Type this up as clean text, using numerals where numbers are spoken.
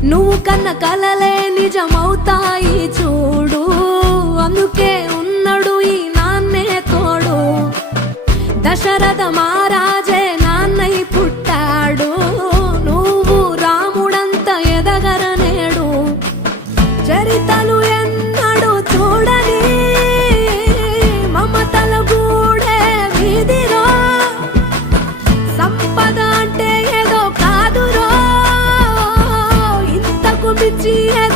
నువ్వు కన్న కలలే నిజమవుతాయి చూడు, అందుకే ఉన్నాడు ఈ నాన్నే తోడు. దశరథ మహారాజే నాన్నై పుట్టాడు, నువ్వు రాముడంత ఎదగరనేడు. చరితలు ఎన్నడు చూడని మమతల గూడే వీధిరో, సంపద అంటే ఏదో కాదురో, ఇంతకు మించి